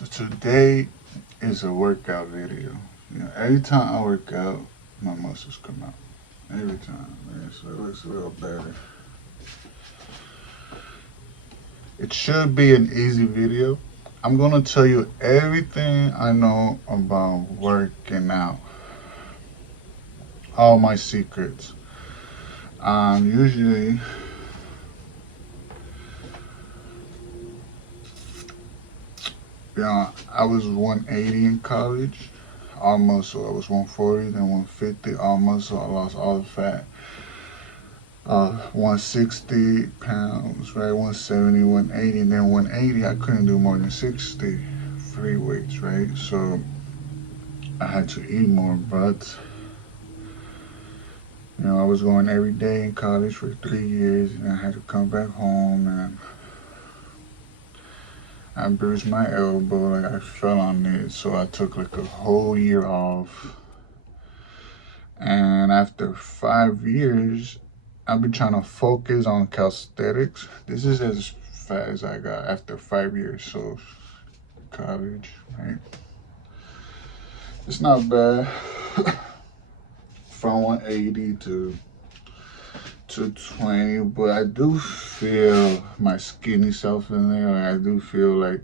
So today is a workout video. Every time I work out, my muscles come out. Every time, man. So it looks a little better. It should be an easy video. I'm gonna tell you everything I know about working out. All my secrets. Usually I was 180 in college, all muscle. I was 140, then 150, all muscle. I lost all the fat. 160 pounds, right? 170, 180, and then 180. I couldn't do more than 60 free weights, right? So I had to eat more, but I was going every day in college for 3 years, and I had to come back home, and I bruised my elbow, like I fell on it, so I took like a whole year off. And after 5 years, I've been trying to focus on calisthenics. This is as fat as I got after 5 years, so college, right? It's not bad. From 180 to 220, but I do feel my skinny self in there. I do feel like,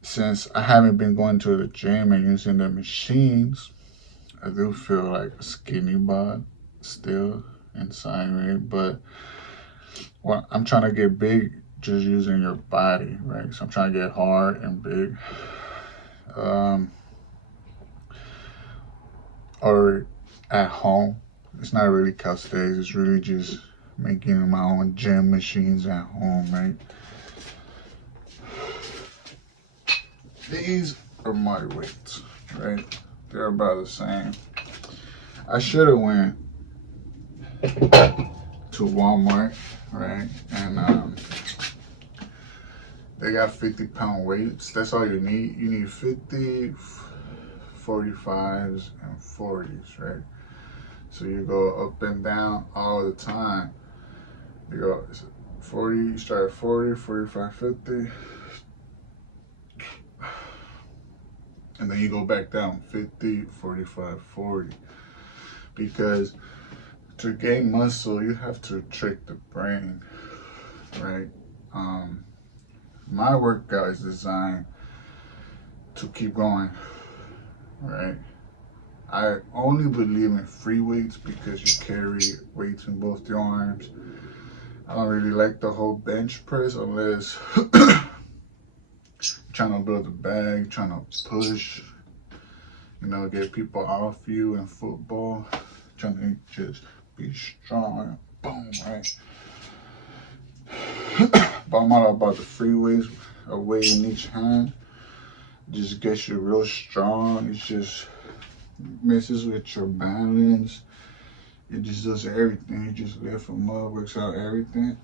since I haven't been going to the gym and using the machines, I do feel like a skinny bod still inside me. But I'm trying to get big just using your body, right? So I'm trying to get hard and big. Or at home. It's not really calisthenics, it's really just making my own gym machines at home, right? These are my weights, right? They're about the same. I should have went to Walmart, right? And they got 50-pound weights. That's all you need. You need 50, 45s, and 40s, right? So you go up and down all the time. You go 40, you start at 40, 45, 50. And then you go back down 50, 45, 40. Because to gain muscle, you have to trick the brain, right? My workout is designed to keep going, right? I only believe in free weights because you carry weights in both your arms. I don't really like the whole bench press unless trying to build a bag, trying to push, get people off you in football, trying to just be strong, boom, right? But I'm all about the free weights, a weight in each hand. Just gets you real strong. It just messes with your balance. It just does everything. You just lift them up, works out everything.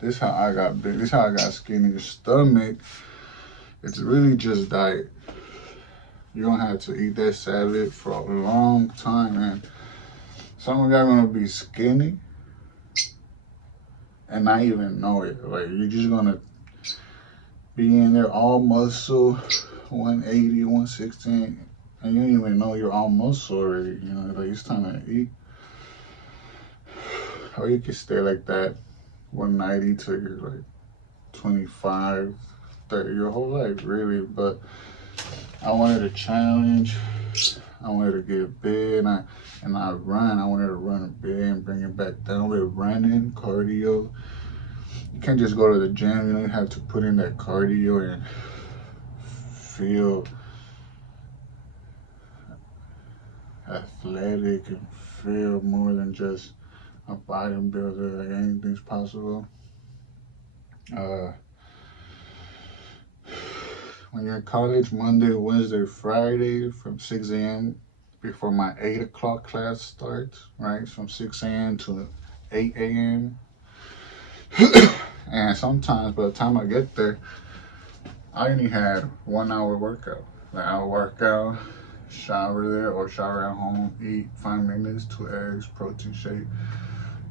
This is how I got big. This is how I got skinny. Your stomach, it's really just diet. You're gonna have to eat that salad for a long time, and some of y'all gonna be skinny and not even know it. Like, you're just gonna be in there all muscle, 180, 160, and you don't even know you're all muscle already. Like, it's time to eat. Or you can stay like that 190 till you're like 25, 30, your whole life, really. But I wanted a challenge. I wanted to get big, and I run. I wanted to run big and bring it back down with running, cardio. You can't just go to the gym. You have to put in that cardio and feel athletic and feel more than just a bodybuilder. Like, anything's possible. When you're in college, Monday, Wednesday, Friday from 6 a.m. before my 8 o'clock class starts, right? From 6 a.m. to 8 a.m. And sometimes by the time I get there, I only had 1 hour workout. Like, I'll work out, shower there or shower at home, eat 5 minutes, 2 eggs, protein shake,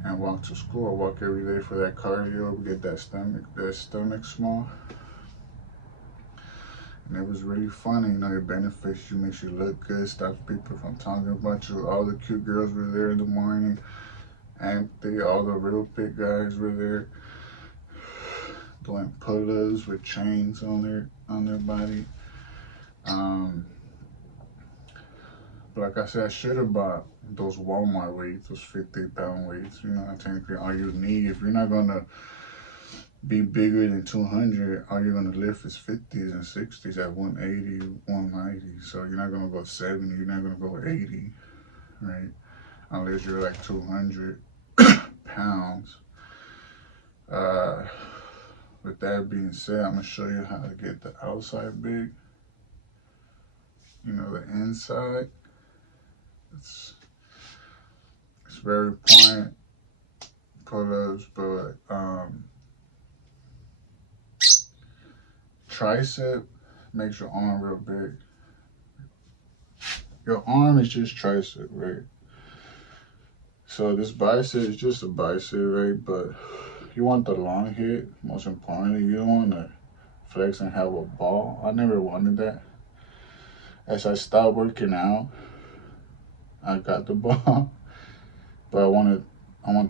and walk to school. I walk every day for that cardio, get that stomach small. And it was really funny, you know, it benefits you, makes you look good, stops people from talking about you. All the cute girls were there in the morning, and all the real fit guys were there doing pull-ups with chains on their body. Like I said, I should have bought those Walmart weights, those 50-pound weights. You know, technically all you need, if you're not gonna be bigger than 200, all you're gonna lift is 50s and 60s at 180, 190. So you're not gonna go 70, you're not gonna go 80, right? Unless you're like 200 pounds. With that being said, I'm gonna show you how to get the outside big. You know, the inside. It's very important pull-ups, but tricep makes your arm real big. Your arm is just tricep, right? So this bicep is just a bicep, right? But you want the long hit. Most importantly, you don't want to flex and have a ball. I never wanted that. As I stopped working out, I got the ball, but I want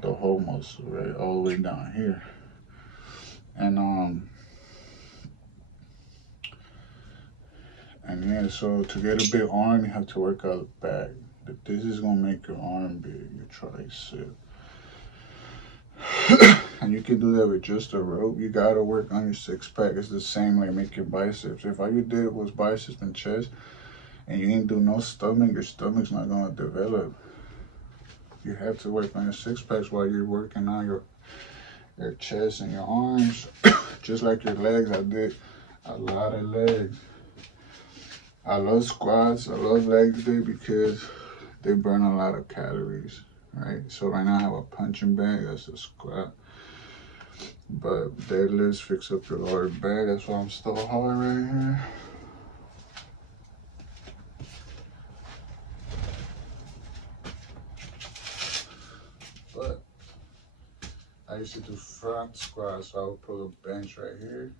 the whole muscle, right, all the way down here. And yeah, so to get a big arm, you have to work out the back. But this is gonna make your arm big, your tricep. And you can do that with just a rope. You gotta work on your six pack. It's the same like make your biceps. If all you did was biceps and chest, and you ain't do no stomach, your stomach's not gonna develop. You have to work on your six packs while you're working on your chest and your arms. Just like your legs, I did a lot of legs. I love squats, I love legs day because they burn a lot of calories, right? So right now I have a punching bag, that's a squat. But deadlifts fix up your lower back, that's why I'm still hard right here. But I used to do front squats, so I would put a bench right here,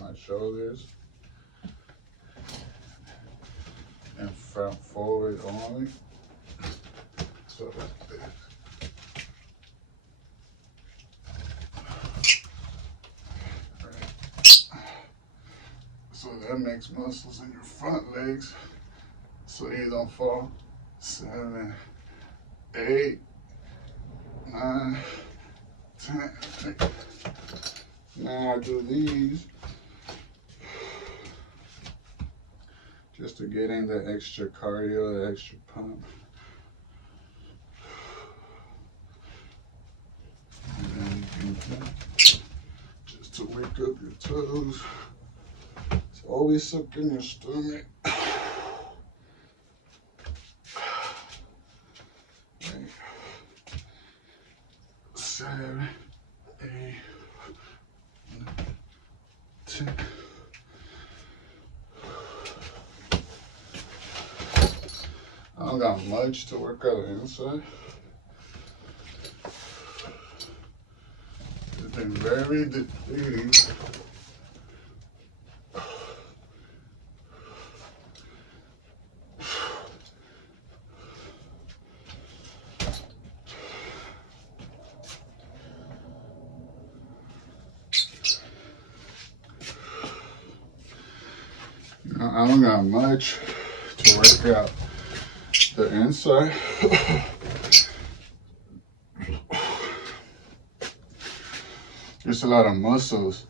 my shoulders, and front forward only. So like this. Right. So that makes muscles in your front legs so you don't fall. 7, 8, 9, 10. Now I do these just to get in the extra cardio, the extra pump. And then you do that just to wake up your toes. It's always something in your stomach. 7, 8, 9, 10. I don't got much to work out inside. It's been very depleting. I don't got much to work out the inside. There's a lot of muscles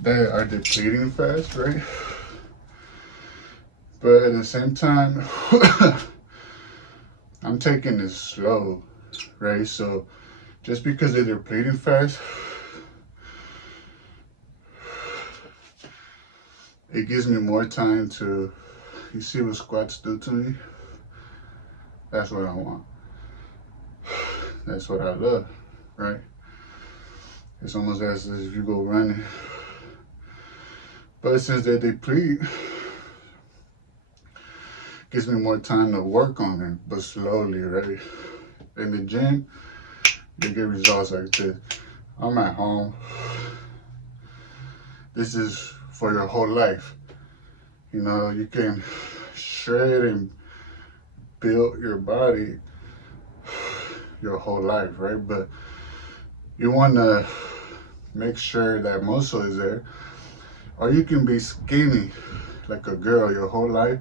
that are depleting fast, right? But at the same time, I'm taking this slow, right? So just because they're depleting fast, it gives me more time to, you see what squats do to me? That's what I want. That's what I love, right? It's almost as if you go running. But since they deplete, it gives me more time to work on it, but slowly, right? In the gym, you get results like this. I'm at home. This is for your whole life. You know, you can shred and build your body your whole life, right? But you want to make sure that muscle is there. Or you can be skinny like a girl your whole life,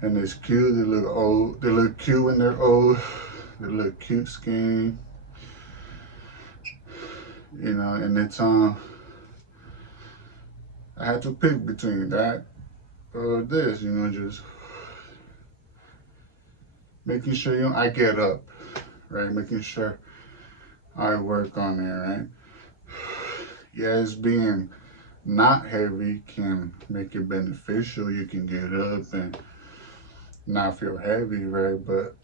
and it's cute. They look old. They look cute when they're old. They look cute, skinny. You know, and it's I had to pick between that or this. You know, just making sure I get up, right? Making sure I work on it, right? Yes, being not heavy can make it beneficial. You can get up and not feel heavy, right? But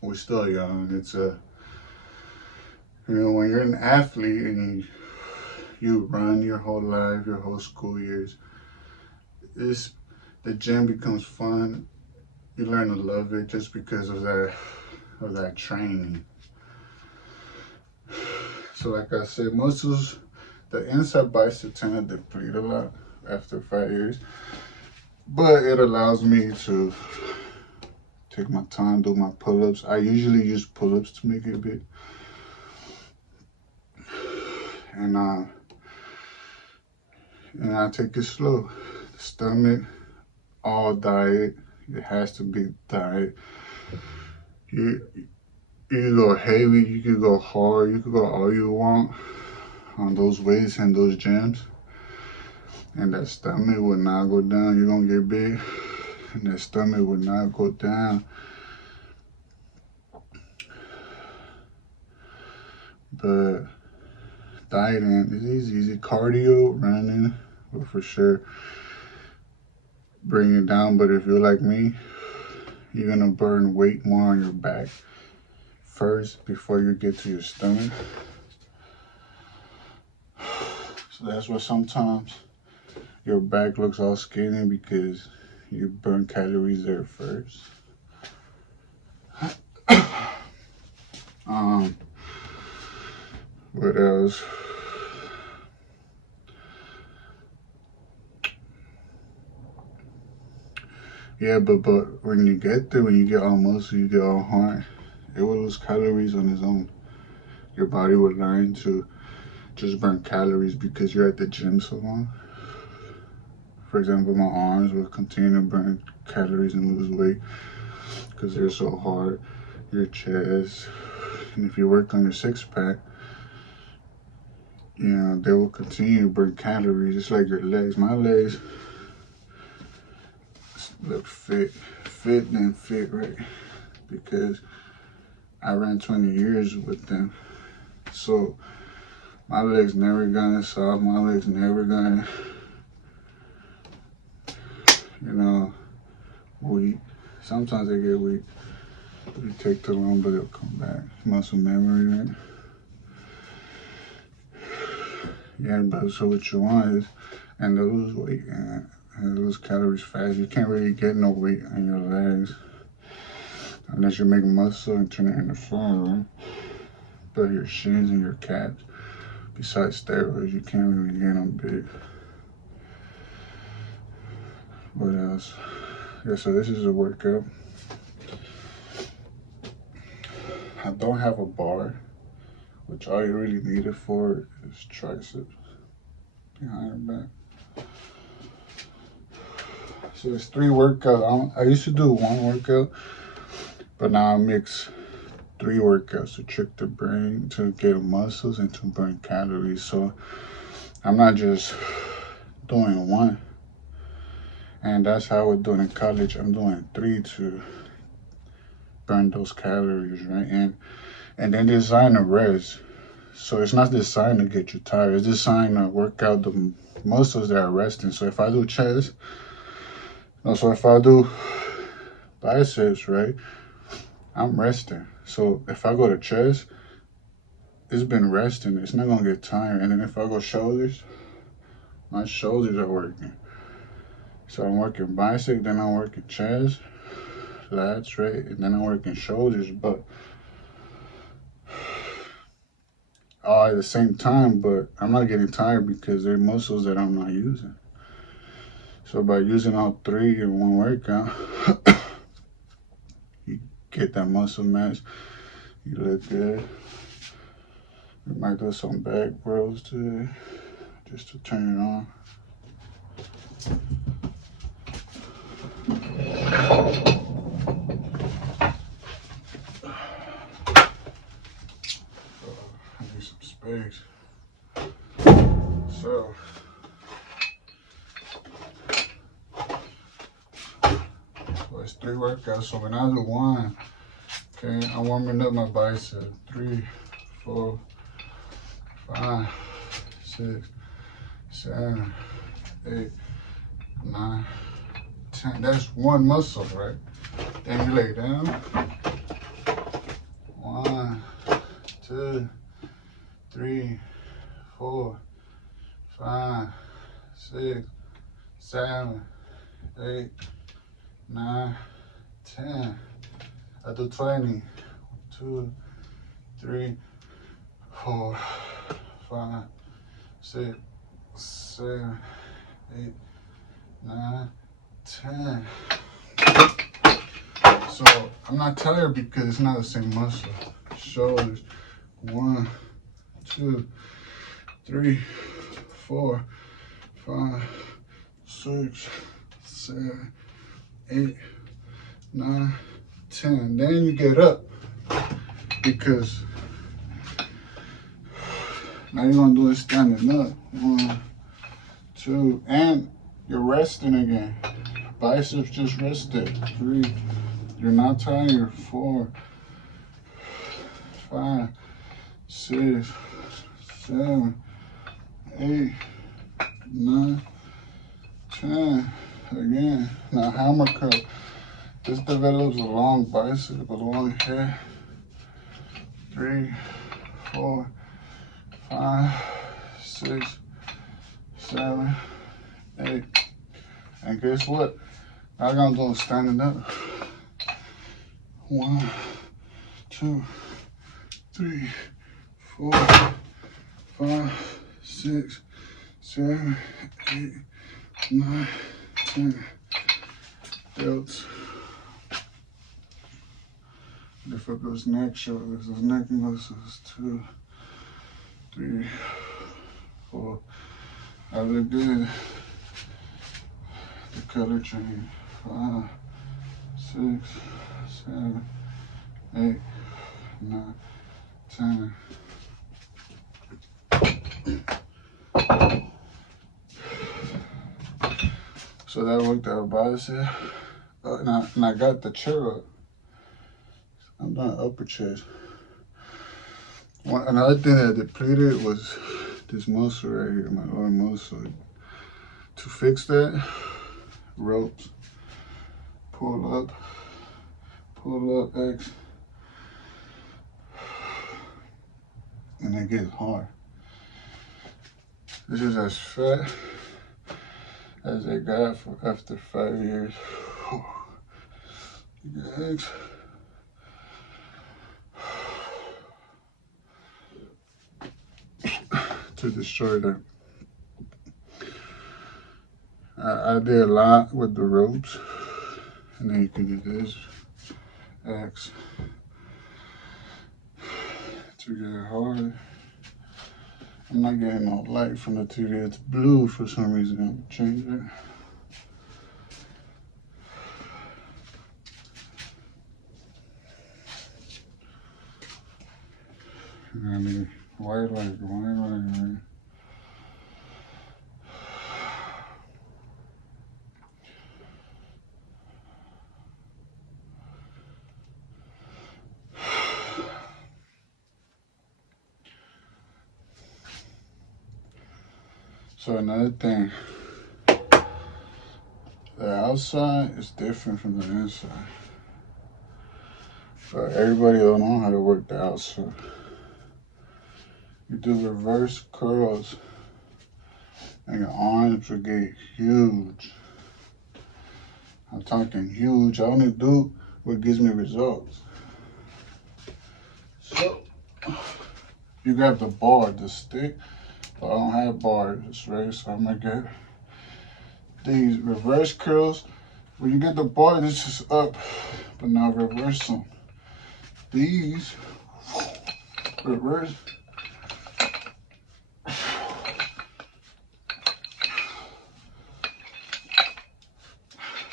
we're still young. It's when you're an athlete and you run your whole life, your whole school years, the gym becomes fun. You learn to love it just because of that training. So like I said, muscles, the inside bicep tend to deplete a lot after 5 years, but it allows me to take my time, do my pull-ups. I usually use pull-ups to make it big. And I take it slow. The stomach, all diet. It has to be diet. You can go heavy, you can go hard, you can go all you want on those weights and those gyms. And that stomach will not go down. You're gonna get big, and that stomach will not go down. But dieting is easy. Cardio, running will for sure bring it down. But if you're like me, you're gonna burn weight more on your back first before you get to your stomach. So that's why sometimes your back looks all skinny, because you burn calories there first. What else? Yeah, but when you get there, when you get all muscle, you get all heart, it will lose calories on its own. Your body will learn to just burn calories because you're at the gym so long. For example, my arms will continue to burn calories and lose weight because they're so hard. Your chest, and if you work on your six-pack, they will continue to burn calories. Just like your legs. My legs look fit and fit, right? Because I ran 20 years with them. So my legs never gonna soft. My legs never gonna, weak. Sometimes they get weak. It take too long, but it'll come back. Muscle memory, right? Yeah, but so what you want is, and to lose weight and lose calories fast. You can't really get no weight on your legs unless you make muscle and turn it into fat, right? But your shins and your calves, besides steroids, you can't really get them big. What else? Yeah, so this is a workout. I don't have a bar, which all you really need it for is triceps behind your back. So there's 3 workouts. I used to do 1 workout, but now I mix 3 workouts to trick the brain to get muscles and to burn calories. So I'm not just doing 1. And that's how I was doing in college. I'm doing 3 to burn those calories, right? And then design the rest. So it's not designed to get you tired. It's designed to work out the muscles that are resting. So if I do chest, so if I do biceps, right, I'm resting. So if I go to chest, it's been resting. It's not gonna get tired. And then if I go shoulders, my shoulders are working. So I'm working bicep, then I'm working chest, lats, right? And then I'm working shoulders, but all at the same time, but I'm not getting tired because they're muscles that I'm not using. So by using all three in one workout, you get that muscle mass, you look good. We might do some back rows today, just to turn it on. I need some space. So, it's 3 workouts. So when I do one, okay, I'm warming up my bicep. 3, 4, 5, 6, 7, 8, 9, 10. That's one muscle, right? Then you lay down. 1, 2, 3, 4, 5, 6, 7, 8, 9, 10. I do 20. 2, 3, 4, 5, 6, 7, 8, 9, 10. So I'm not tired because it's not the same muscle. Shoulders. 1, 2, 3, 4, 5, 6, 7, 8, 9, 10. Then you get up because now you're gonna do it standing up. 1, 2, and you're resting again. Biceps just rested. 3, you're not tired. 4, 5, 6, 7, 8, 9, 10. Again. Now hammer curl. This develops a long bicep, a long head. 3, 4, 5, 6, 7, 8. And guess what? I'm gonna do standing up. 1, 2, 3, 4, 5, 6, 7, 8, 9, 10. Delts. Lift up those neck shoulders, those neck muscles. 2, 3, 4. I look good. The color change. 5, 6, 7, 8, 9, 10. So that worked out bicep. And I got the chair up. I'm done upper chest. Another thing that depleted was this muscle right here, my lower muscle. To fix that, ropes. Pull up, X. And it gets hard. This is as fat as I got for after 5 years. X. To destroy that. I did a lot with the ropes. And then you can do this. X. To get hard. I'm not getting no light from the TV. It's blue for some reason. I'm gonna change it. I need white light, right? So another thing, the outside is different from the inside. But everybody don't know how to work the outside. You do reverse curls and your arms will get huge. I'm talking huge. I only do what gives me results. So you got the bar, the stick, but I don't have bars, right? So I'm gonna get these reverse curls. When you get the bar, this is up, but now reverse them. These reverse.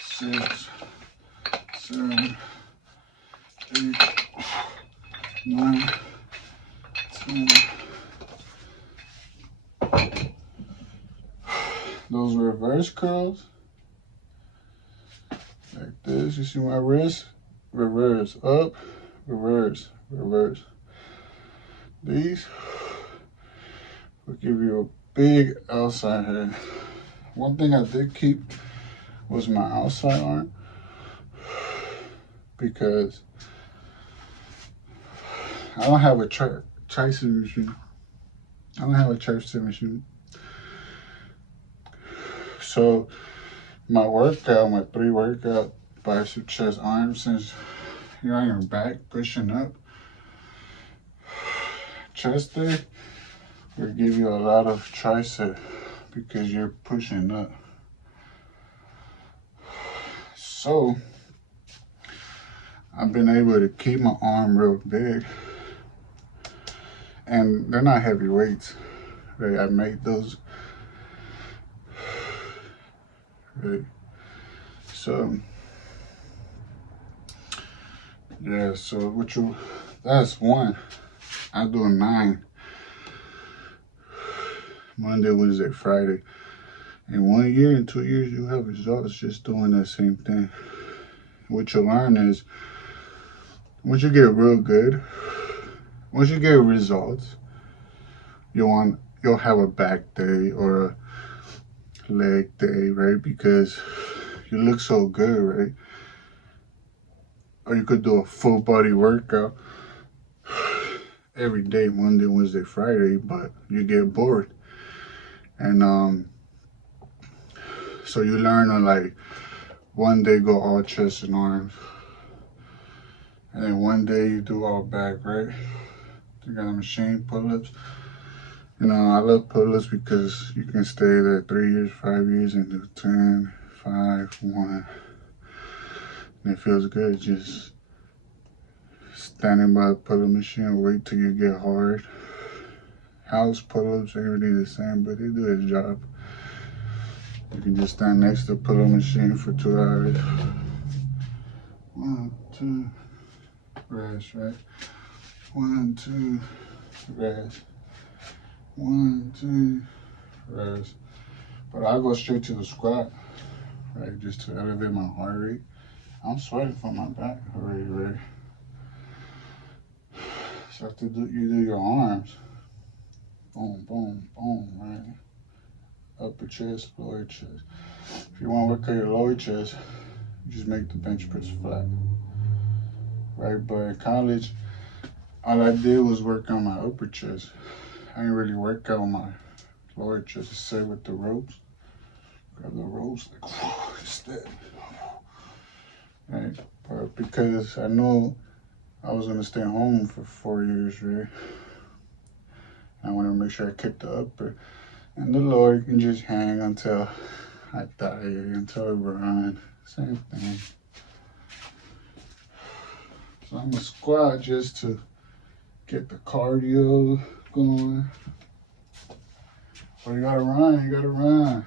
6, 7, 8, 9, 10. Those reverse curls, like this. You see my wrist? Reverse, up, reverse, reverse. These will give you a big outside head. One thing I did keep was my outside arm, because I don't have a tricep machine. I don't have a tricep machine. So my workout, my 3 workout, bicep, chest, arms, since you're on your back pushing up, chest day will give you a lot of tricep because you're pushing up. So I've been able to keep my arm real big, and they're not heavy weights, right? I made those, right? So yeah, so that's one. I do 9 Monday, Wednesday, Friday. In 1 year and 2 years, you have results just doing that same thing. What you'll learn is, once you get real good, once you get results, you'll have a back day or a leg day, right? Because you look so good, right? Or you could do a full body workout every day, Monday, Wednesday, Friday, but you get bored. And so you learn to, like, one day go all chest and arms, and then one day you do all back, right? You got a machine pull-ups. You know, I love pull-ups because you can stay there 3 years, 5 years, and do 10, 5, 1. And it feels good just standing by the pull-up machine, wait till you get hard. House pull-ups, everything the same, but they do their job. You can just stand next to the pull-up machine for 2 hours. 1, 2, rest, right? 1, 2, rest. 1, 2, rest. But I go straight to the squat, right? Just to elevate my heart rate. I'm sweating from my back already, right? So after you do your arms, boom, boom, boom, right? Upper chest, lower chest. If you want to work on your lower chest, you just make the bench press flat, right? But in college, all I did was work on my upper chest. I didn't really work on my lower chest, except with the ropes. Grab the ropes, like, instead, right? But because I know I was gonna stay home for 4 years, right? I want to make sure I keep the upper, and the lower can just hang until I die, until I run. Same thing. So I'm gonna squat just to get the cardio going. But you gotta run, you gotta run.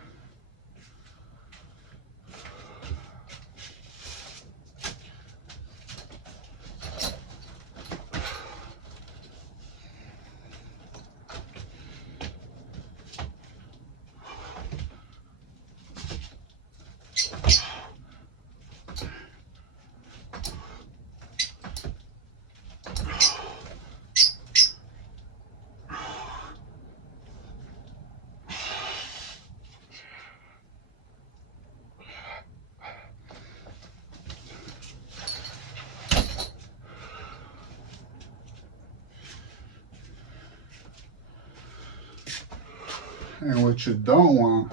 And what you don't want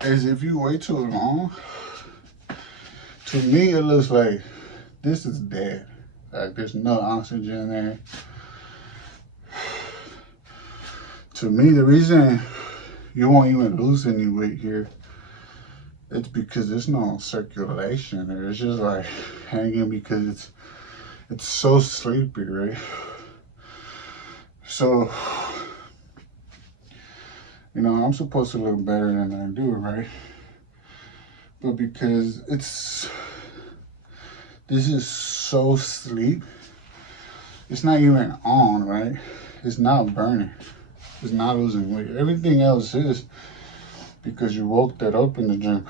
is if you wait too long, to me it looks like this is dead. Like there's no oxygen there. To me, the reason you won't even lose any weight here, it's because there's no circulation there. It's just like hanging because it's so sleepy, right? So, you know, I'm supposed to look better than I do, right? But because this is so sleep, it's not even on, right? It's not burning. It's not losing weight. Everything else is because you woke that up in the gym.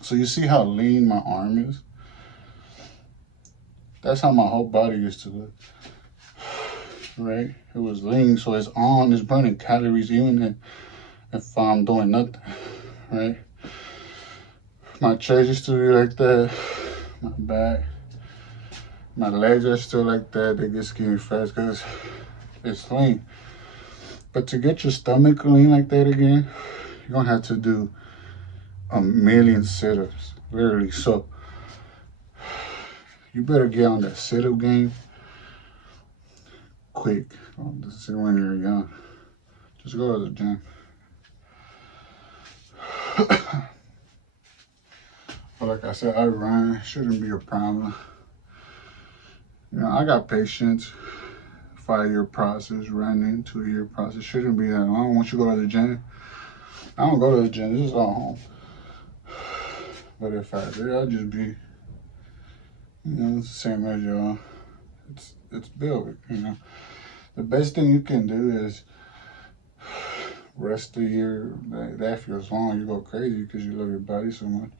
So you see how lean my arm is? That's how my whole body used to look, right? It was lean, so it's on, it's burning calories even if I'm doing nothing, right? My chest used to be like that, my back, my legs are still like that. They get skinny fast because it's lean. But to get your stomach lean like that again, you're gonna have to do a million sit-ups, literally. So you better get on that sit-up game quick. This is when you're young. Just go to the gym. But like I said, I run. Shouldn't be a problem. You know, I got patience. 5-year process, running, 2-year process. Shouldn't be that long. Once you go to the gym, I don't go to the gym. This is all home. But if I did, I'd just be, you know, it's the same as y'all. It's built, you know. The best thing you can do is rest of the year. That feels long. You go crazy because you love your body so much.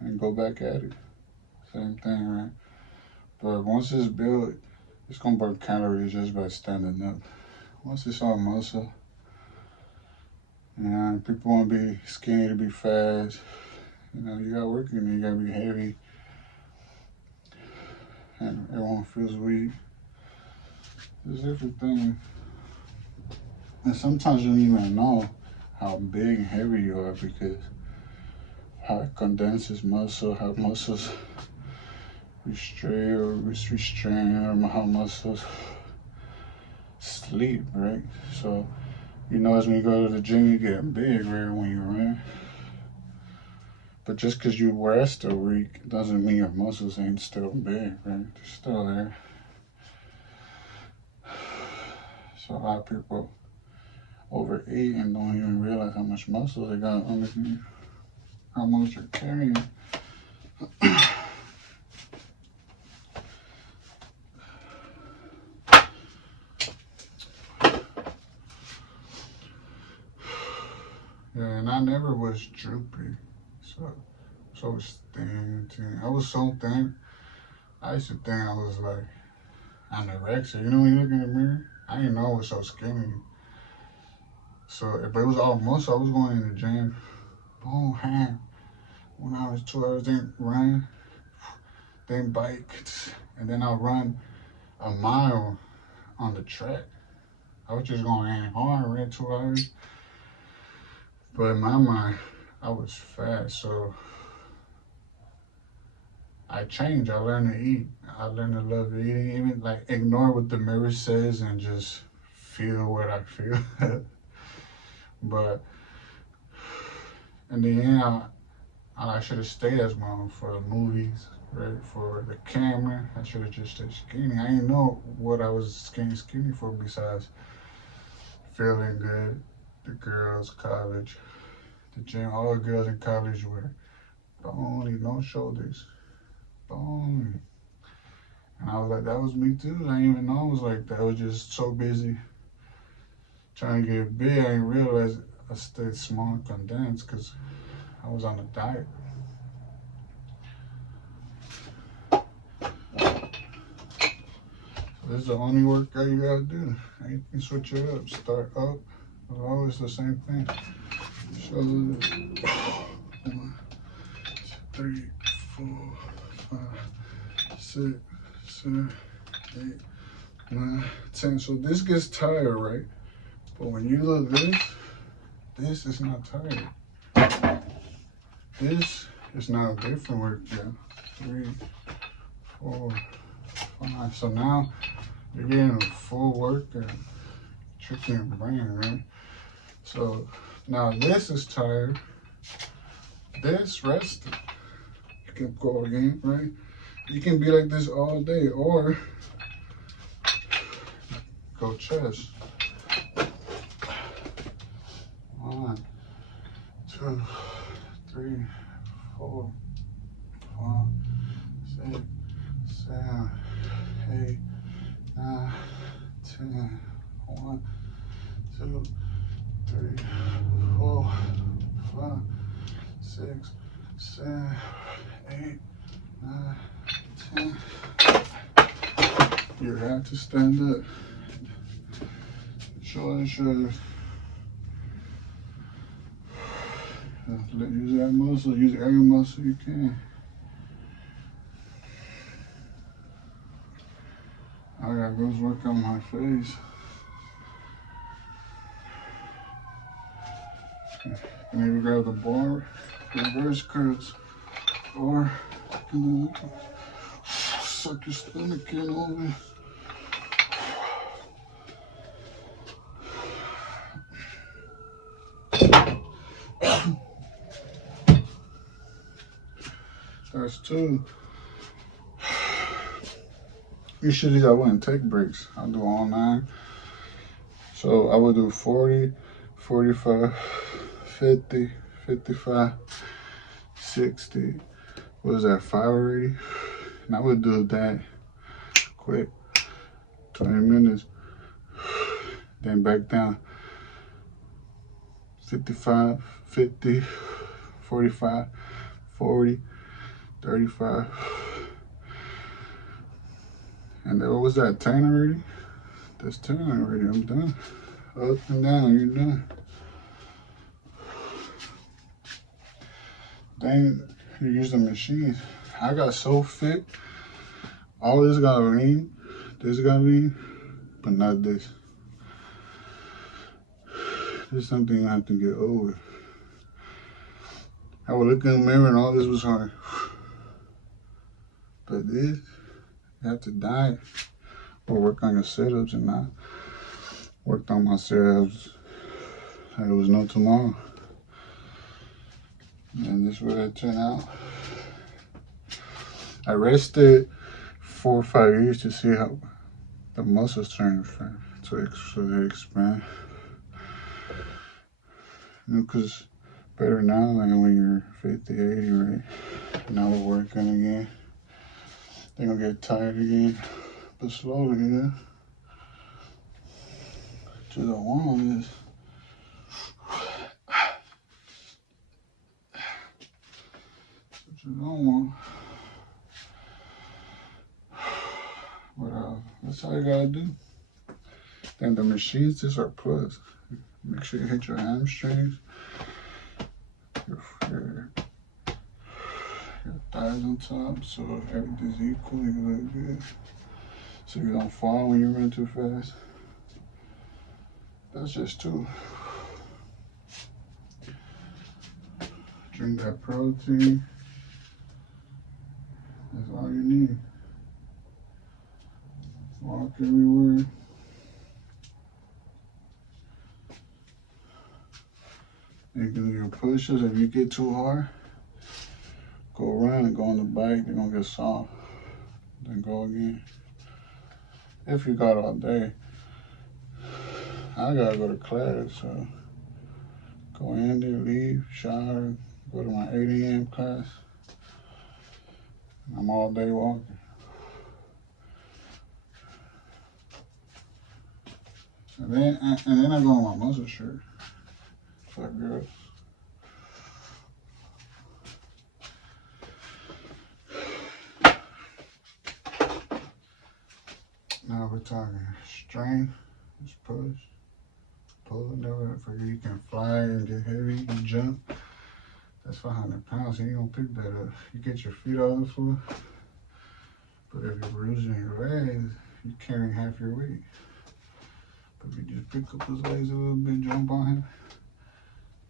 And go back at it. Same thing, right? But once it's built, it's gonna burn calories just by standing up. Once it's all muscle, you know, people want to be skinny to be fast. You know, you gotta work in it. You gotta be heavy. And everyone feels weak. There's different things. And sometimes you don't even know how big and heavy you are because how it condenses muscle, how muscles restrain, or how muscles sleep, right? So, you know, as when you go to the gym, you get big, right, when you run. But just because you rest a week doesn't mean your muscles ain't still big, right? They're still there. So a lot of people overeat and don't even realize how much muscle they got underneath, how much they're carrying. Yeah, and I never was droopy, so I was thin. I was so thin. I used to think I was like anorexic. You know, when you look in the mirror, I didn't know I was so skinny. So if it was all muscle, I was going in the gym, boom, ham. 1 hour, 2 hours, then run, then bike, and then I'll run a mile on the track. I was just going in hard, ran 2 hours. But in my mind, I was fat, so I changed. I learned to eat. I learned to love eating, even like ignore what the mirror says and just feel what I feel. But in the end, I should have stayed as well for the movies, right? For the camera, I should have just stayed skinny. I didn't know what I was skinny for besides feeling good. The girls, college, the gym, all the girls in college were bony, no shoulders, bony. And I was like, that was me too. I didn't even know I was like that. I was just so busy trying to get big. I didn't realize I stayed small and condensed because I was on a diet. This is the only workout you gotta do. You can switch it up. Start up. It's always the same thing. Shoulders. 1, 2, 3, 4, 5, 6, 7, 8, 9, 10. So this gets tired, right? But when you look this is not tired. this is now different work. Yeah, 3, 4, 5. So now you're getting a full workout, tricking your brain, right? So now this is tired. This rested. You can go again, right? You can be like this all day, or go chest. 1, 2, 3, 4, 5, 6, 7, 8, 9, 10. 1, 2, 3, 4, 5, 6, 7, 8, 9, 10. You have to stand up. Shoulders, shoulders. Use that muscle. Use every muscle you can. I gotta go work on my face. And maybe grab the bar, reverse curls, or suck your stomach in over. That's 2. Usually I wouldn't take breaks. I do all 9. So I would do 40, 45, 50, 55, 60. What was that, 5 already? And I would do that quick, 20 minutes. Then back down, 55, 50, 45, 40, 35. And what was that, 10 already? That's 10 already, I'm done. Up and down, you're done. Then you use the machines. I got so fit. All this got lean, this got lean, but not this. This is something I have to get over. I would look in the mirror and all this was hard. But this, you have to diet or work on your sit-ups, and I worked on my sit-ups. There was no tomorrow. And this is what it turned out. I rested 4 or 5 years to see how the muscles turn so they expand. You know, because better now than when you're 50, 80, right? Now we're working again. They're gonna get tired again, but slowly, yeah. What I want is what you don't want. But that's all you gotta do. Then the machines, these are plus. Make sure you hit your hamstrings, your thighs on top, so everything's equal. You look good, so you don't fall when you run too fast. That's just 2. Drink that protein. That's all you need. Walk everywhere. You can do your push-ups. If you get too hard, go run and go on the bike. They're gonna get soft. Then go again. If you got all day. I gotta go to class, so go in there, leave, shower, go to my 8 a.m. class. I'm all day walking. And then I go on my muscle shirt for girls. Now we're talking strength, just push, pull, never forget you can fly and get heavy, you can jump. That's 500 pounds, so you don't pick that up. You get your feet off the floor, but if you're bruising your legs, you're carrying half your weight. But if you just pick up those legs a little bit, jump on him,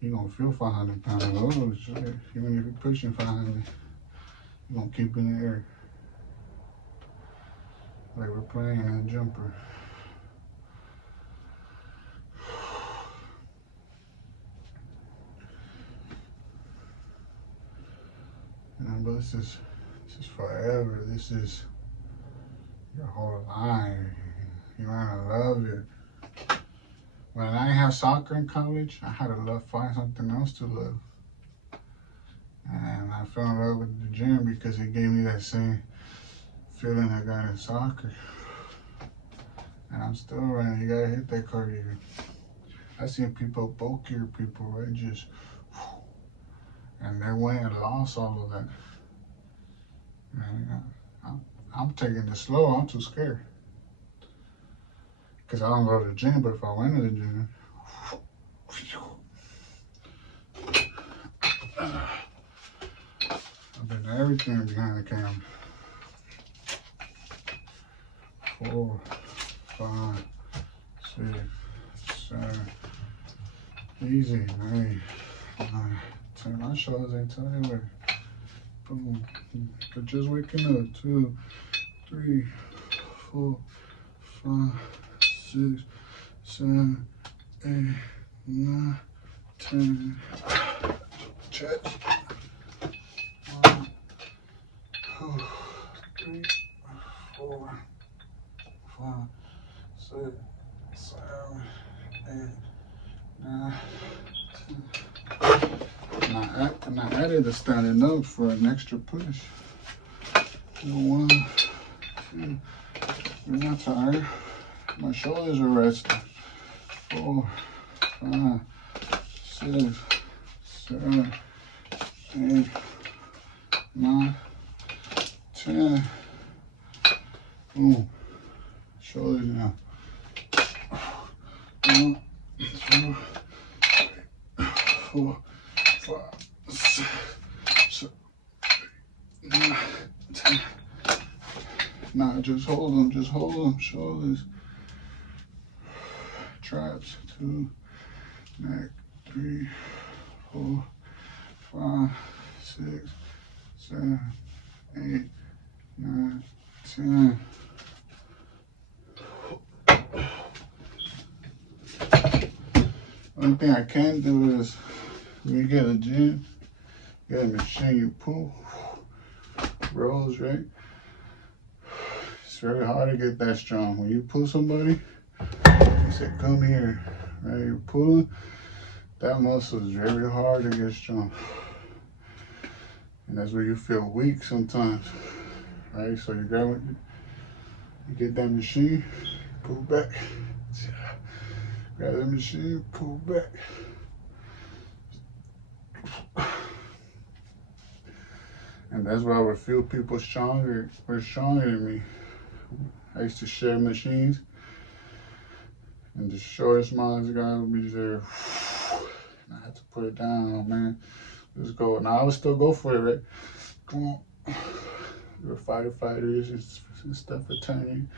you're gonna feel 500 pounds of those. Shit. Even if you're pushing 500, you're gonna keep in the air. Like we're playing a jumper. But this is forever. This is your whole life. You're gonna love it. When I didn't have soccer in college, I had to find something else to love. And I fell in love with the gym because it gave me that same feeling I got in soccer. And I'm still running. You gotta hit that cardio. I seen people, bulkier people, right? Just, and they went and lost all of that. And I'm taking it slow. I'm too scared. Because I don't go to the gym, but if I went to the gym, I've been everything behind the camera. 4, 5, 6, 7, easy, 8, 9, 10. My shoulders ain't tired. Boom. But just waking up. 2, 3, 4, 5, 6, 7, 8, 9, 10. Chest. 1, 2, 3, 4, 5, 6, 7, 8, 9, 10. And I added the standing up for an extra push. 1, 2. We're not tired. My shoulders are resting. 4, 5, 6, 7, 8, 9, 10. Boom. Shoulders now. 1, 2, 3, 4, 5, 6, 7, 8, 9, 10. Nah, just hold them, shoulders. Traps, 2, neck, 3, 4, 5, 6, 7, 8, 9, 10. Only thing I can do is when you get a gym, you get a machine, you pull, rows, right? It's very hard to get that strong. When you pull somebody, you say, come here, right? You pull, that muscle is very hard to get strong. And that's where you feel weak sometimes, right? So you get that machine, pull back. Grab that machine, pull back. And that's why I would feel people stronger than me. I used to share machines, and the shortest smallest guy would be there. And I had to put it down, man. Let's go. Now I would still go for it, right? Come on. There were fighters and stuff returning.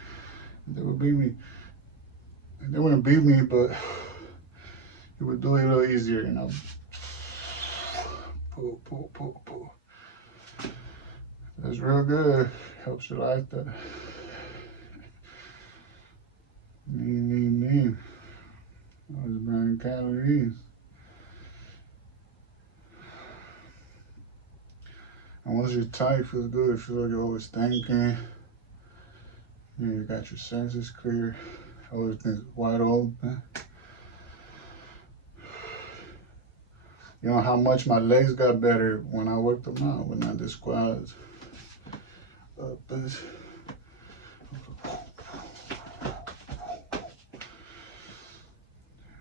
They would beat me. And they wouldn't beat me, but it would do it a little easier, you know. Pull, pull, pull, pull. That's real good. Helps you like that. Lean. I was burning calories. And once you're tight, it feels good. It feels like you're always thinking. You got your senses clear. Everything's wide open. You know how much my legs got better when I worked them out, when I did squats. Up this.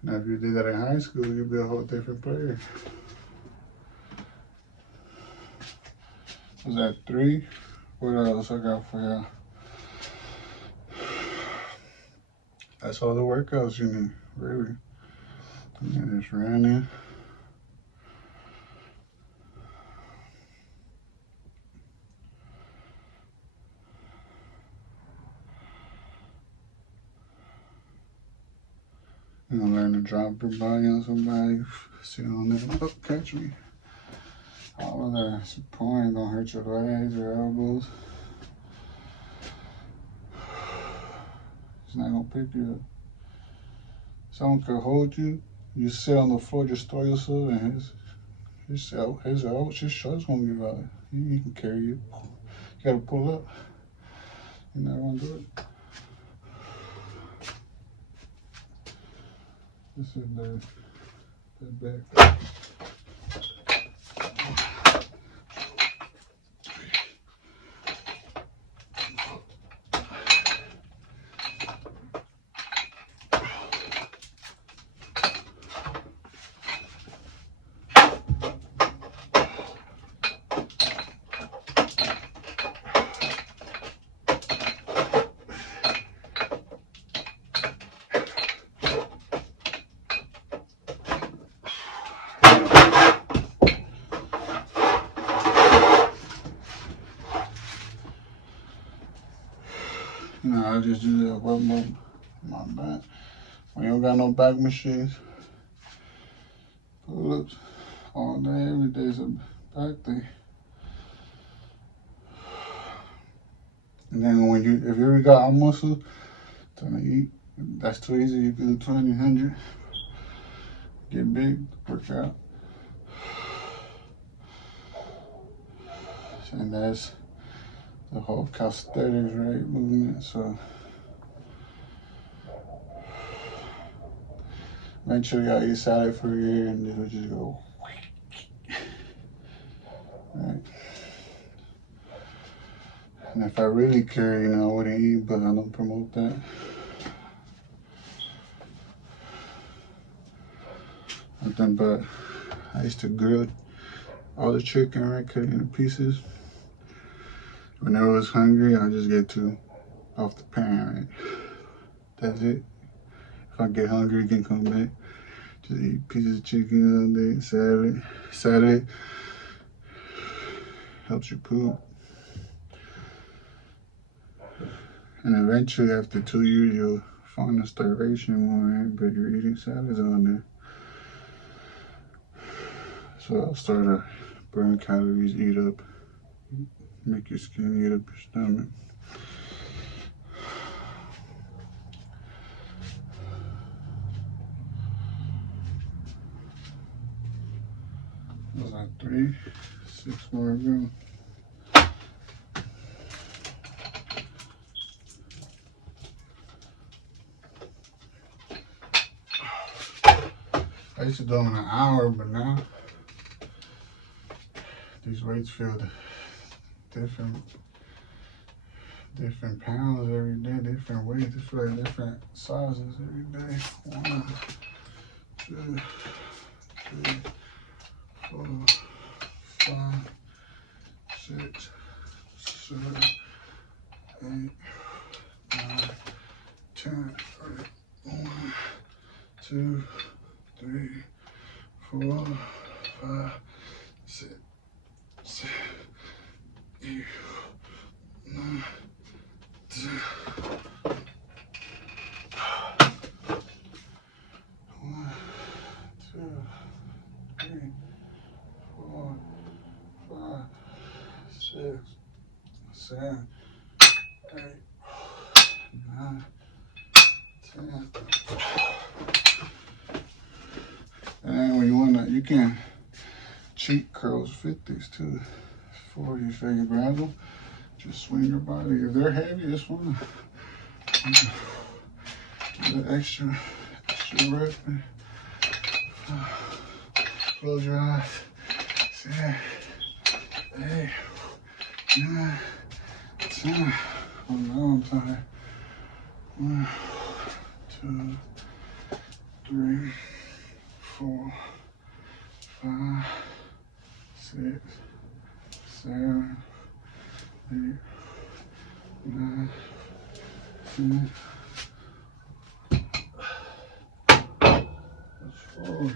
Now, if you did that in high school, you'd be a whole different player. Was that 3? What else I got for y'all? That's all the workouts you need, really. And then just running. You know, learn to drop your body on somebody, sit on there, oh, catch me. All of that support ain't gonna hurt your legs or elbows. It's not gonna pick you up. Someone could hold you, you sit on the floor, just throw yourself, and his shoulders gonna give out. He can carry you. You gotta pull up. You're not gonna do it. This is the back. You know, I just do that with my back. When you don't got no back machines, pull-ups all day, every day is a back thing. And then if you ever got arm muscle, trying to eat, that's too easy. You can do 20, 100, get big, work out. And that's the whole calisthenics, right, movement. So eventually I'll eat salad for a year and it'll just go. Right. And if I really care, you know, I wouldn't eat, but I don't promote that. Nothing but I used to grill all the chicken, right, cut it into pieces. Whenever I was hungry, I just get two off the pan, right? That's it. If I get hungry, I can come back. Just eat pieces of chicken all day, salad. Helps you poop. And eventually, after 2 years, you'll find the starvation one, right? But you're eating salads on there. So I'll start to burn calories, eat up, make your skin eat up your stomach. Was that 3? 6 more to go. I used to do them in an hour, but now these weights feel different pounds every day, different weights. They feel like different sizes every day. 1, 2, 3, 4, 5, 6, 7, 8, 9, 10. 1, 2, 3, 4, 5, 6, 7, 8, 9, 10. 1, 2, 3, 4, 5, 6, 7, 8, 9, 10. And when you wanna, you can cheat curls 50s too. 40s, so you grab them, just swing your body. If they're heavy, this one, the extra rep. Close your eyes. 7, 8, 9, 10. Oh no, I'm tired. 1, 2, 3, 4, 5, 6, 7, 8, 9, 10. That's 4.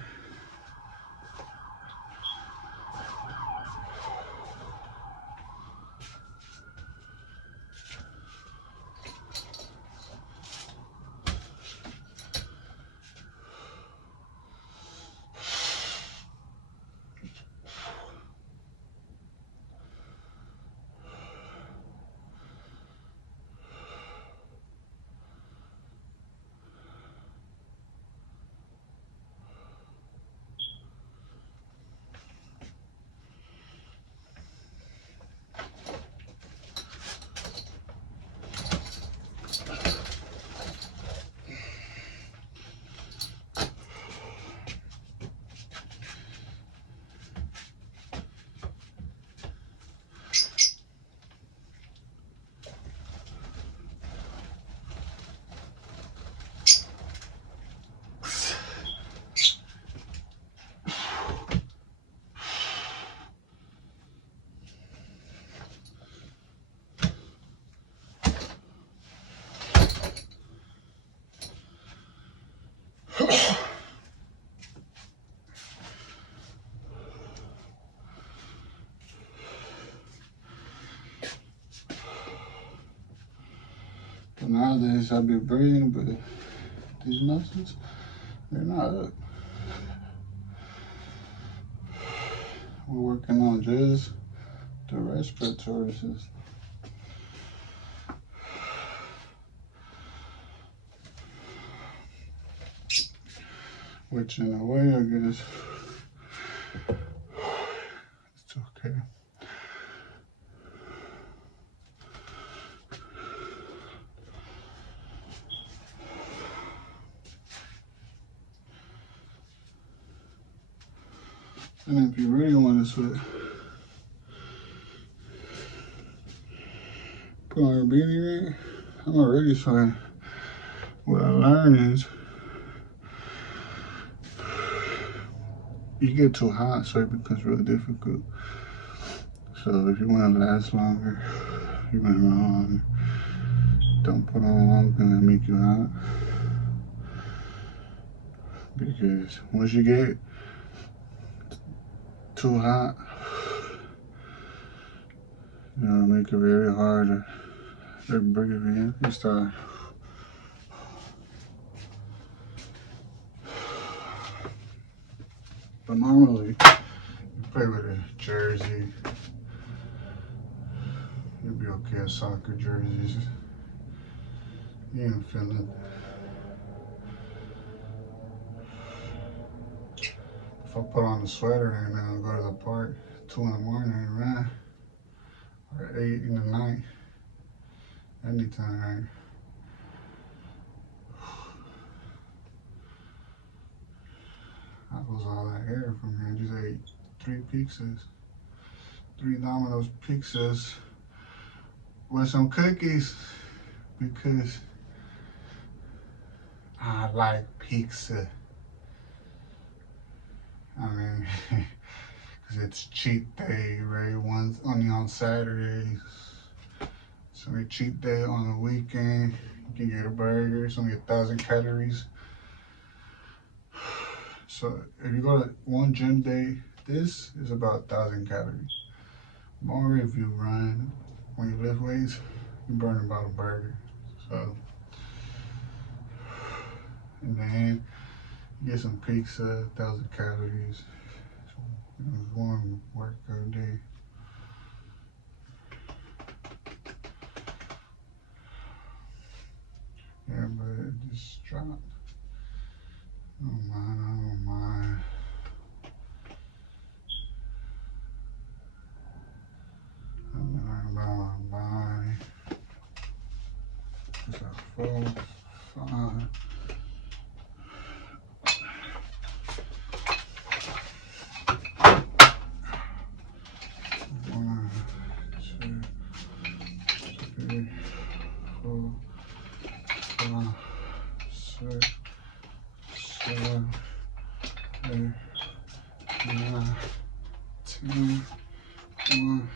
But nowadays I be breathing, but these muscles, they're not up. We're working on just the respiratory system. Which in a way, I guess, it's okay. And if you really want to sweat, put on your beanie ring. I'm already sweating. What I learned is, you get too hot, so it becomes really difficult. So if you want to last longer, you want to run longer, don't put on longer than make you hot. Because once you get too hot, you know, make it very hard to breathe in. You start. But normally, you play with a jersey, you'll be okay. Soccer jerseys, you ain't feel nothing. If I put on a sweater right now and go to the park 2 in the morning and run, or 8 in the night, anytime, right? I lose all that air from here. I just ate 3 pizzas, 3 Domino's pizzas with some cookies because I like pizza. I mean, because it's cheat day, right? One's only on Saturdays. So a cheat day on the weekend, you can get a burger. It's only 1,000 calories. So if you go to one gym day, this is about 1,000 calories. More if you run, when you lift weights, you burn about a burger. So, and then you get some pizza, 1,000 calories. So, you know, one workout day. Yeah, but it just dropped. I don't mind. I've been learning about my body. It's like 4, 5. One, 2, 3, 4, 5, 6, 7, 8, 9, 10. 1.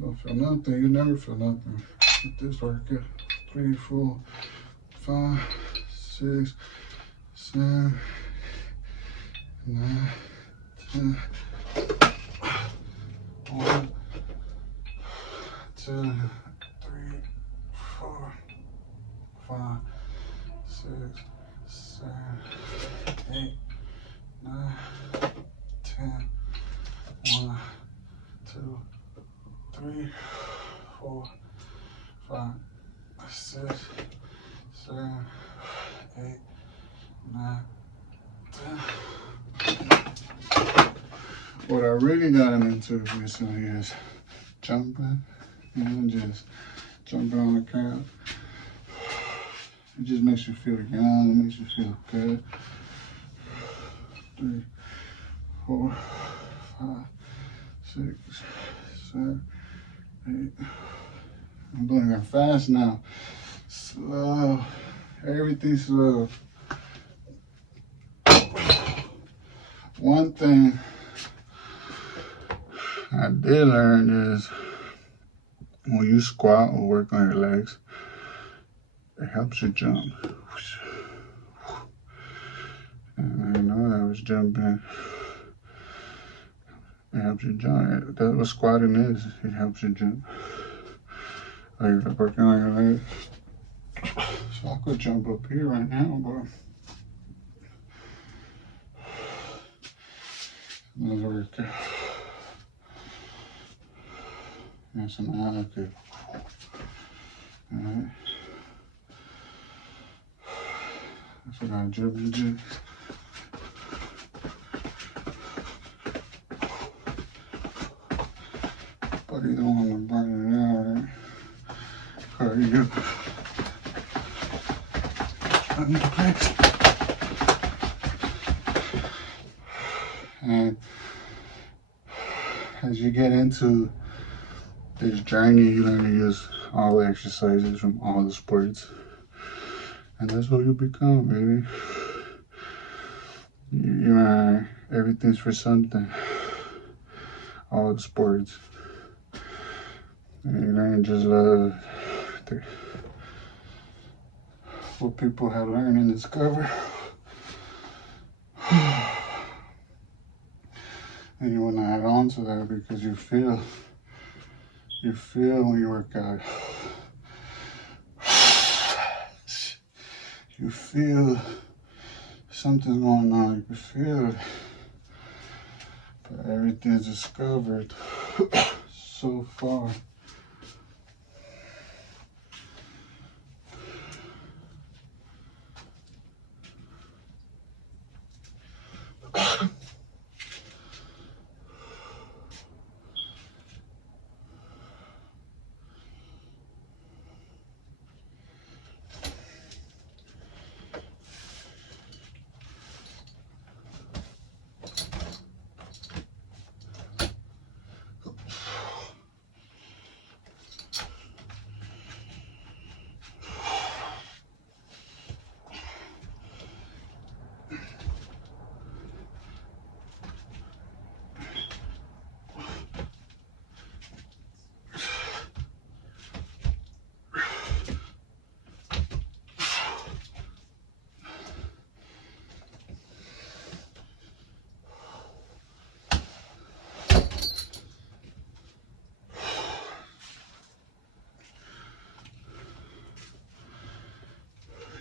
Don't feel nothing. You never feel nothing. With this workout. 3, 4, 5, 6, 7, 9, 10. 1, 2, 3, 4, 5, 6, 7, 8, 9, 10. 1, 2, 3, 4, 5, 6, 7, 8, 9, 10. What I really gotten into recently is jumping and just jumping on the couch. It just makes you feel young, it makes you feel good. 3, 4, 5, 6, 7, 8. I'm doing it fast now. Slow. Everything slow. One thing I did learn is when you squat or work on your legs, it helps you jump. And I know I was jumping. It helps you jump. That's what squatting is. It helps you jump. Like you're working on your legs. So I could jump up here right now, but it doesn't work out. And so now I could. Alright. I forgot jumping jacks. But you don't want to burn it out, right? Hurry up. I need a place. And as you get into this journey, you learn to use all the exercises from all the sports. And that's what you become, baby. You learn everything's for something. All the sports. And you learn just love what people have learned and discovered. And you want to add on to that because you feel when you work out. You feel something's going on. You can feel it. But everything's discovered so far.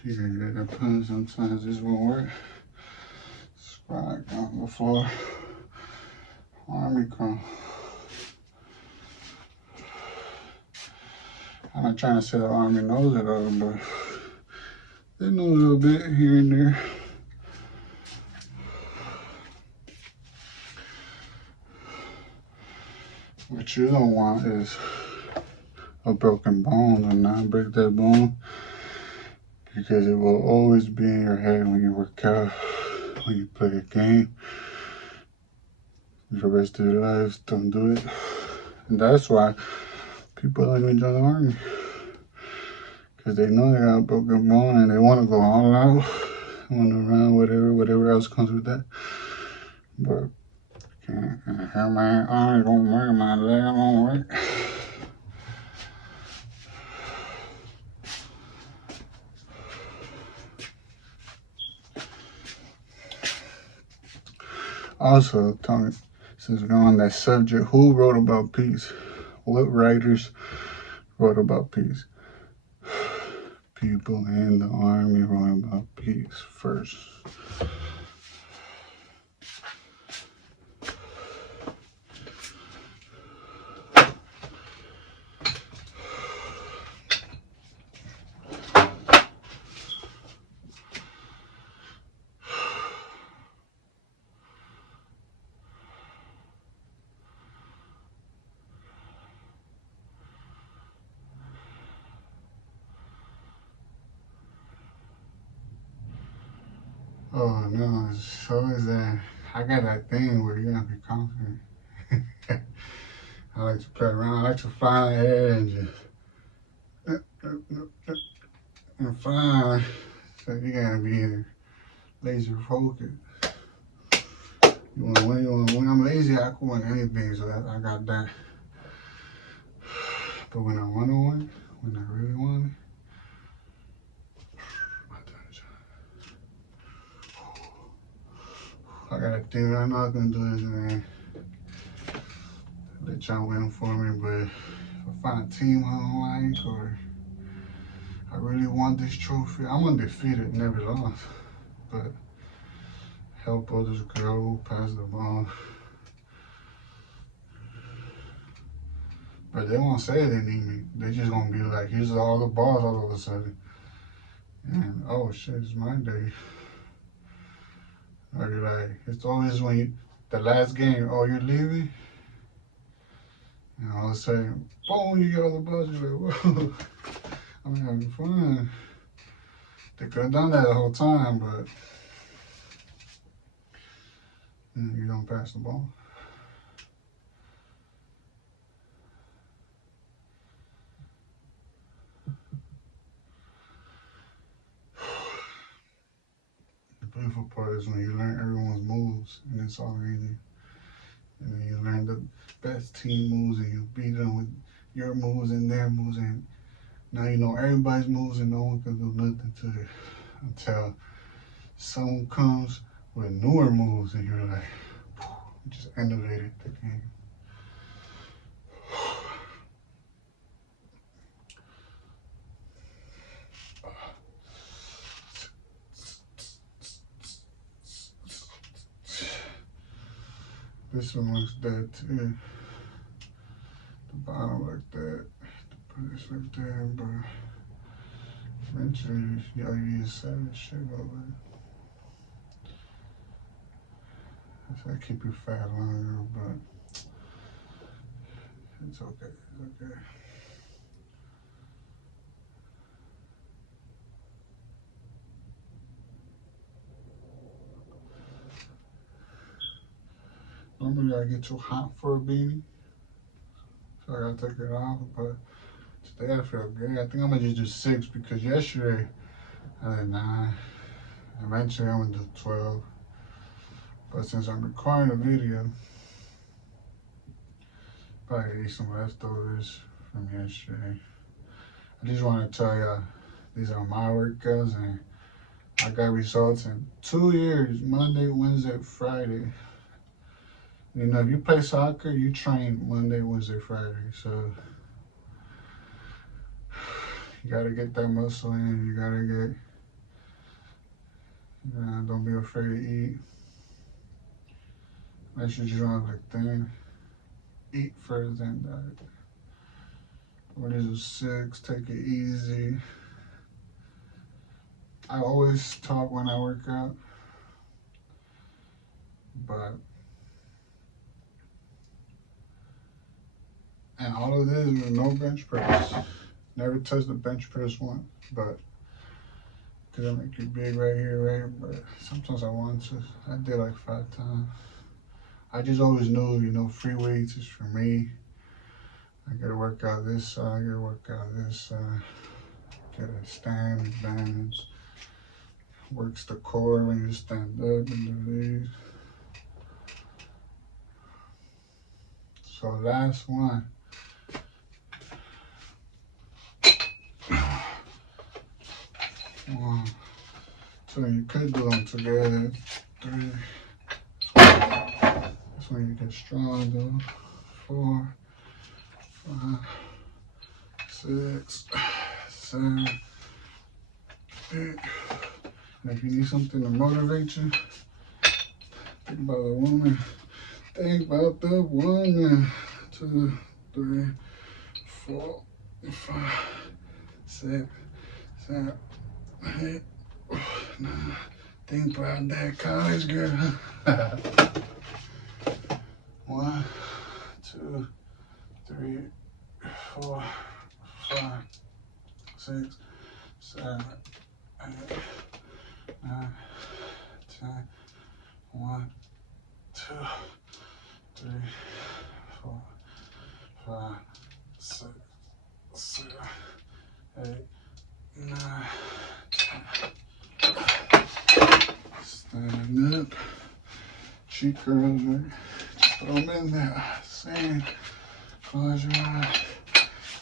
You can get a pun, sometimes this won't work. Squat on the floor. Army crawl. I'm not trying to say the army knows it all, but they know a little bit here and there. What you don't want is a broken bone and not break that bone, because it will always be in your head when you work out, when you play a game. For the rest of your lives, don't do it. And that's why people don't even join the army, because they know they got a broken bone and they want to go all out, want to run, whatever else comes with that. But can't have my arm don't work, my leg won't work. Also, Tony, since we're on that subject, who wrote about peace? What writers wrote about peace? People in the army wrote about peace first. Oh no, it's always that. I got that thing where you gotta be confident. I like to play around. I like to fly ahead and just and fly. So you gotta be laser focused. You wanna win. When I'm lazy, I can win anything. So I got that. But when I want to win, when I really want it, I got a thing I know I'm gonna do this, man. Let y'all win for me, but if I find a team I don't like, or I really want this trophy, I'm undefeated, never lost, but help others grow, pass the ball. But they won't say they need me. They just gonna be like, here's all the balls all of a sudden. And oh shit, it's my day. Or you're like, it's always when you, the last game, oh, you're leaving? And all of a sudden, boom, you get all the balls. You're like, whoa, I'm having fun. They could have done that the whole time, but you don't pass the ball. The beautiful part is when you learn everyone's moves, and it's all easy. And then you learn the best team moves, and you beat them with your moves and their moves, and now you know everybody's moves, and no one can do nothing to it until someone comes with newer moves, and you're like, just innovated the game. This one looks dead too. The bottom like that. Put this like that, but eventually y'all use seven shit over it. That keep you fat longer, but it's okay. It's okay. Normally I get too hot for a beanie, so I gotta take it off, but today I feel good. I think I'm gonna just do 6 because yesterday I did 9. Eventually I'm gonna do 12. But since I'm recording a video, probably eat some leftovers from yesterday. I just want to tell y'all, these are my workouts and I got results in 2 years, Monday, Wednesday, Friday. You know, if you play soccer, you train Monday, Wednesday, Friday. So you gotta get that muscle in. You gotta get, don't be afraid to eat. Make sure you don't look thin. Eat first and diet. What is a 6? Take it easy. I always talk when I work out, but and all of this with no bench press. Never touched the bench press once, but because I make you big right here, right? But sometimes I want to. I did like 5 times. I just always knew, you know, free weights is for me. I gotta work out this side, I gotta work out this side. Gotta stand, balance. Works the core when you stand up and do these. So last one. 1, 2, you could do them together. 3. That's when you get strong though. 4, 5, 6, 7, 8. And if you need something to motivate you, think about the woman. Think about the woman. 2, 3, 4, 5, 6, 7, 8, 9. Think about that college girl. 1, 2, 3, 4, 5, 6, 7, 8, 9, 10. 1, 2, 3, 4, 5, 6, 7, 8, 9, 10. Stand up. Cheek curls, right? Just throw them in there. Sand. Close your eyes.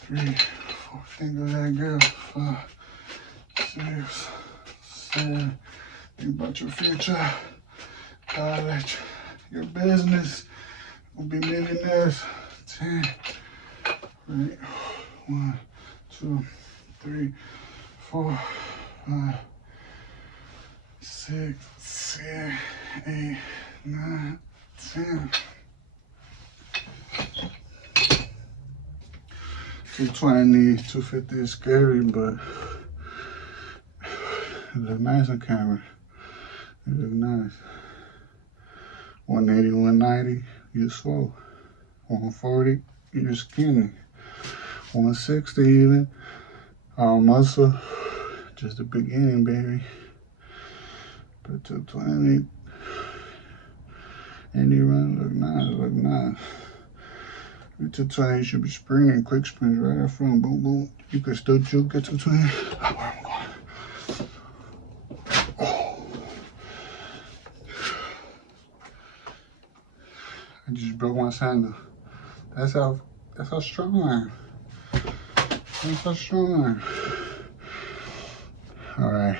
3, 4. Think of that girl. 5, 6, 7. Think about your future. college, your business, we'll be millionaires. 10, right? 1, 2, 3, 4, 5, 6, 7, 8, 9, 10. 220, 250 is scary, but it look nice on camera. It look nice. 180, 190, you're slow. 140, you're skinny. 160 even, all muscle. Just the beginning, baby. But 220, and you run look nice, look nice. 220, you should be sprinting, quick sprints right up front, boom, boom. You can still juke at 220. Oh, where I'm going. Oh. I just broke my sandal. That's how strong I am. That's how strong I am. All right.